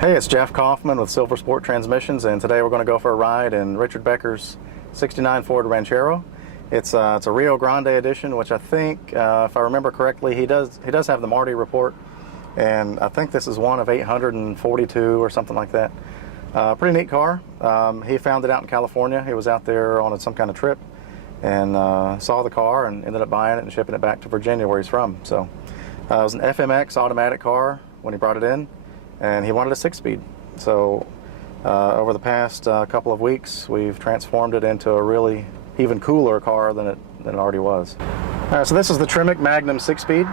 Hey, it's Jeff Kaufman with Silver Sport Transmissions, and today we're going to go for a ride in Richard Becker's '69 Ford Ranchero. It's a Rio Grande edition, which I think, if I remember correctly, he does have the Marty report, and I think this is one of 842 or something like that. Pretty neat car. He found it out in California. He was out there on some kind of trip and saw the car and ended up buying it and shipping it back to Virginia, where he's from. So it was an FMX automatic car when he brought it in, and he wanted a 6-speed. So over the past couple of weeks, we've transformed it into a really even cooler car than it already was. So this is the TREMEC Magnum 6-speed.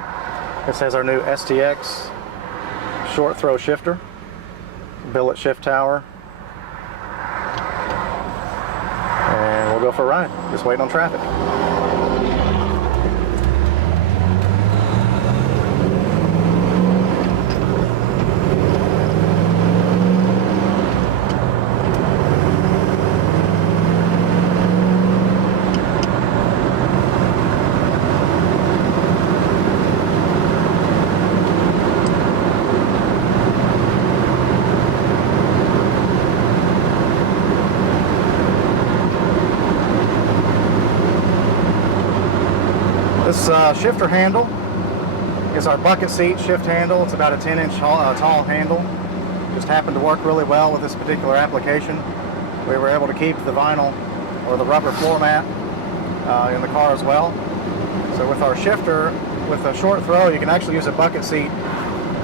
This has our new STX short throw shifter, billet shift tower, and we'll go for a ride. Just waiting on traffic. This shifter handle is our bucket seat shift handle. It's about a 10-inch tall handle. Just happened to work really well with this particular application. We were able to keep the vinyl or the rubber floor mat in the car as well. So with our shifter, with a short throw, you can actually use a bucket seat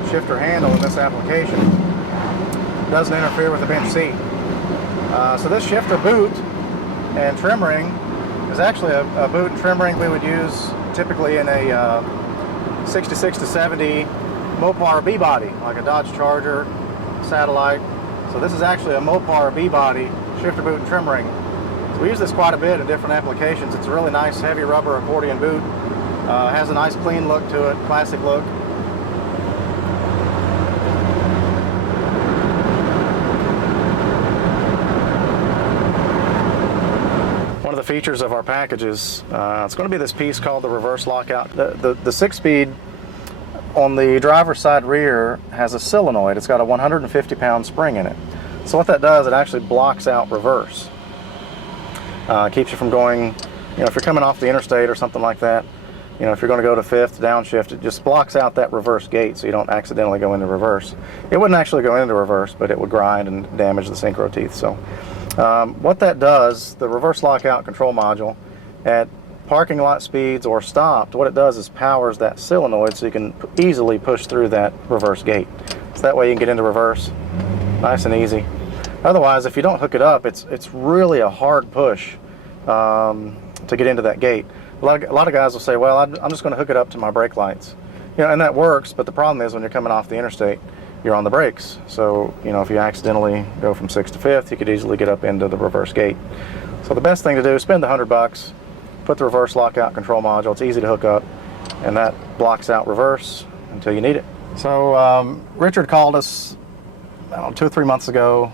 shifter handle in this application. It doesn't interfere with the bench seat. So this shifter boot and trim ring is actually a boot and trim ring we would use typically in a 66 to 70 Mopar B-body, like a Dodge Charger, Satellite. So this is actually a Mopar B-body shifter boot and trim ring. So we use this quite a bit in different applications. It's a really nice heavy rubber accordion boot. Has a nice clean look to it, classic look. One of the features of our packages, it's going to be this piece called the reverse lockout. The 6-speed on the driver's side rear has a solenoid. It's got a 150-pound spring in it. So what that does, it actually blocks out reverse. Keeps you from going, if you're coming off the interstate or something like that, if you're going to go to fifth, downshift, it just blocks out that reverse gate so you don't accidentally go into reverse. It wouldn't actually go into reverse, but it would grind and damage the synchro teeth. So what that does, the reverse lockout control module, at parking lot speeds or stopped, what it does is powers that solenoid so you can easily push through that reverse gate. So that way you can get into reverse nice and easy. Otherwise, if you don't hook it up, it's really a hard push to get into that gate. A lot of guys will say, well, I'm just going to hook it up to my brake lights. And that works, but the problem is when you're coming off the interstate, you're on the brakes. So, if you accidentally go from 6th to 5th, you could easily get up into the reverse gate. So the best thing to do is spend the $100, put the reverse lockout control module. It's easy to hook up, and that blocks out reverse until you need it. So Richard called us, I don't know, 2 or 3 months ago,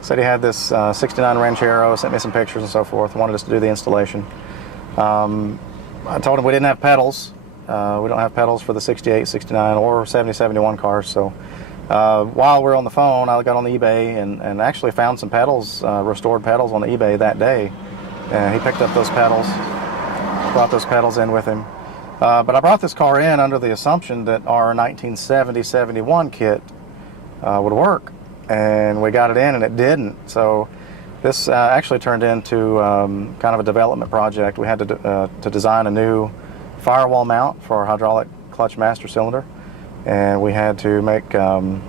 said he had this '69 Ranchero, sent me some pictures and so forth, wanted us to do the installation. I told him we didn't have pedals. We don't have pedals for the 68, 69, or 70, 71 cars. So while we were on the phone, I got on the eBay and actually found some pedals, restored pedals on the eBay that day. And he picked up those pedals, brought those pedals in with him. But I brought this car in under the assumption that our 1970-71 kit would work. And we got it in and it didn't. So this actually turned into kind of a development project. We had to design a new firewall mount for our hydraulic clutch master cylinder, and we had to make some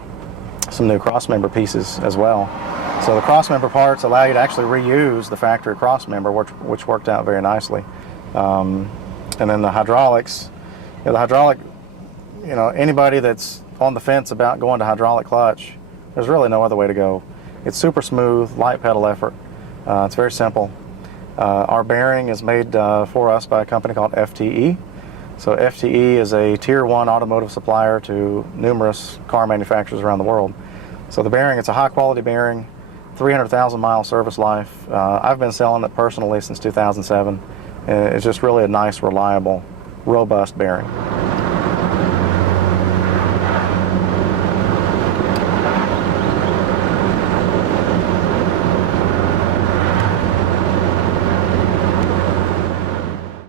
new crossmember pieces as well. So the crossmember parts allow you to actually reuse the factory crossmember, which worked out very nicely. And then the hydraulics, anybody that's on the fence about going to hydraulic clutch, there's really no other way to go. It's super smooth, light pedal effort. It's very simple. Our bearing is made for us by a company called FTE. So FTE is a Tier 1 automotive supplier to numerous car manufacturers around the world. So the bearing, it's a high quality bearing, 300,000 mile service life. I've been selling it personally since 2007. And it's just really a nice, reliable, robust bearing.